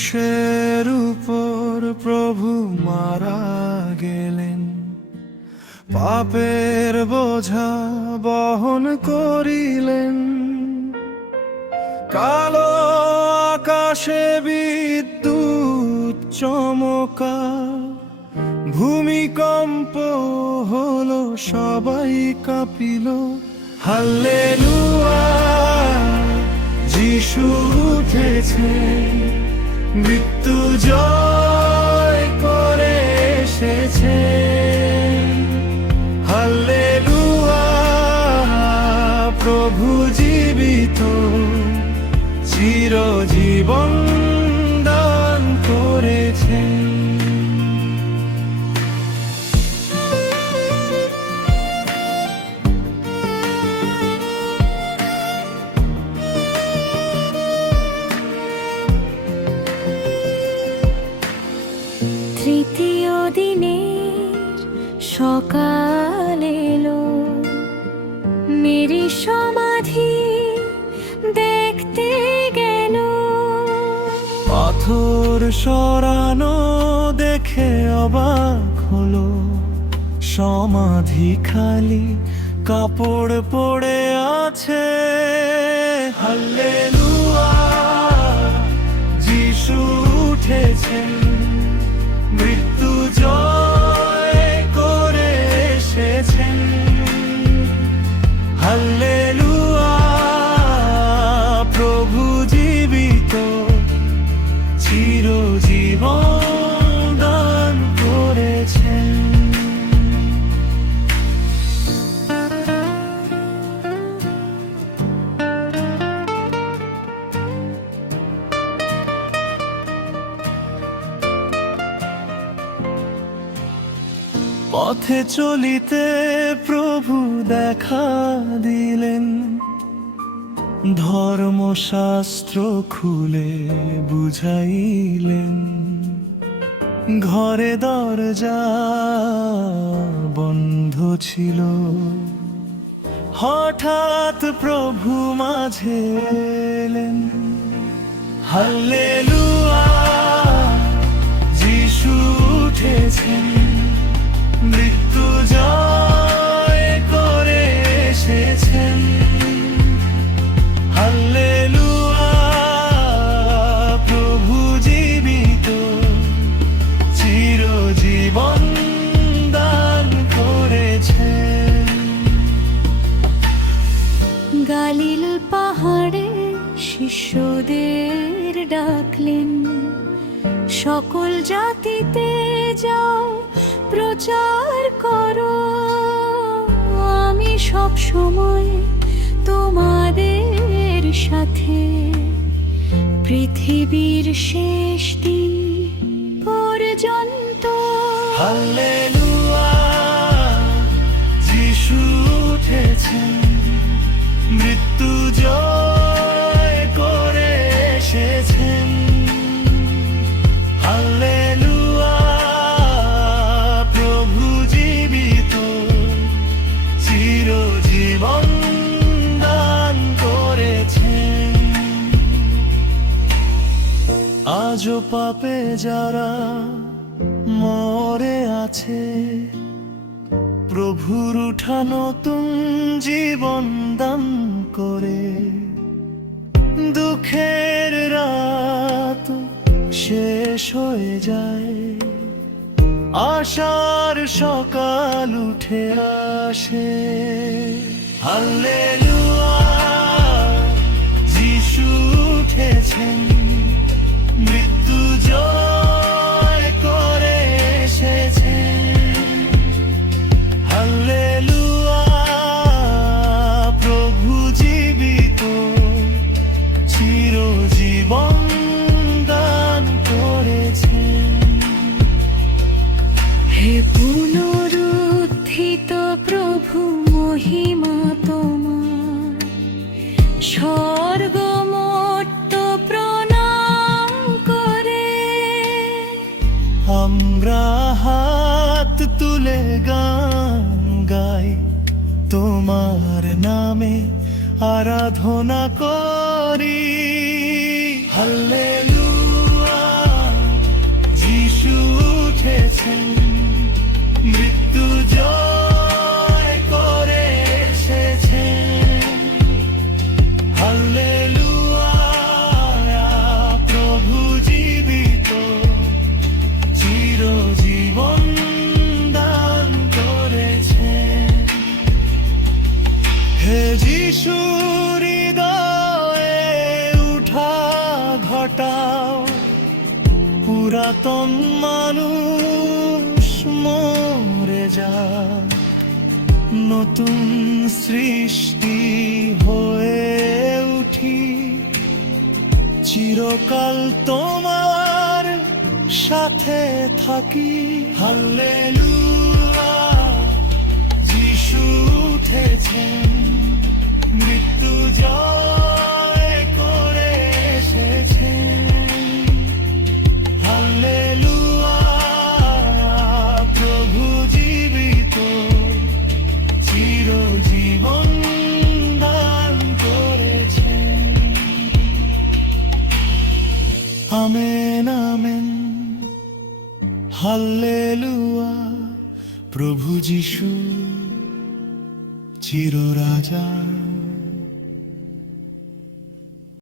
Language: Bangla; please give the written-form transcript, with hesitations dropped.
ক্রুশের উপর প্রভু মারা গেলেন, পাপের বোঝা বহন করিলেন। কালো আকাশে বিদ্যুৎ চমকা, ভূমিকম্প হলো, সবাই কাঁপিল। হাল্লেলুয়া, যিশু উঠেছেন, মৃত্যু জয় করে এসেছেন। হাল্লেলুয়া, প্রভু জীবিত, চিরজীবন দান করেছেন। তৃতীয় দিনের সকাল এলো, মেরি সমাধি দেখতে গেল। পাথর সরানো দেখে অবাক হলো, সমাধি খালি, কাপড় পড়ে আছে। হাল্লেলুয়া, যিশু উঠেছেন, মৃত্যু জয় করে এসেছেন। হাল্লেলুয়া, প্রভু জীবিত, চিরজীবন দান করেছেন। পথে চলিতে প্রভু দেখা দিলেন, ধর্মশাস্ত্র খুলে বুঝাইলেন। ঘরে দরজা বন্ধ ছিল, হঠাৎ প্রভু মাঝে এলেন। হাল্লেলুয়া, যিশু উঠেছেন, মৃত্যু জয় করে এসেছেন। হাল্লেলুয়া, প্রভু জীবিত, চিরজীবন দান করেছেন। গালিল পাহাড়ে শিষ্যদের ডাকলেন, সকল জাতিতে যাও প্রচার করো, আমি সব সময় তোমাদের সাথে, পৃথিবীর শেষ দিন পর্যন্ত। হাল্লেলুয়া, যিশু উঠেছেন, মৃত্যু জয় করে এসেছেন। হাল্লেলুয়া, প্রভু জীবিত, চিরজীবন দান করেছেন। আজও পাপে যারা মরে আছে, প্রভুর উঠা নতুন জীবন দান করে। দুঃখের রাত শেষ হয়ে যায়, আশার সকাল উঠে আসে। হাল্লেলুয়া, যিশু উঠেছেন, মৃত্যু জয় করে এসেছেন। হাল্লেলুয়া, প্রভু জীবিত, চিরজীবন দান করেছেন। হে পুনরুত্থিত প্রভু, মহিমা তোমার, স্বর্গমর্ত্য প্রণাম করে। আমরা হাত তুলে গান গাই, তোমার নামে আরাধনা করি। হাল্লেলুয়া। পুরাতন মানুষ মরে যায়, নতুন সৃষ্টি হয়ে উঠি, চিরকাল তোমার সাথে থাকি। হাল্লেলুয়া, যিশু উঠেছেন, মৃত্যু জয় করে এসেছেন। হাল্লেলুয়া, প্রভু জীবিত, চিরজীবন দান করেছেন। আমেন আমেন, হাল্লেলুয়া, প্রভু যিশু চির রাজা।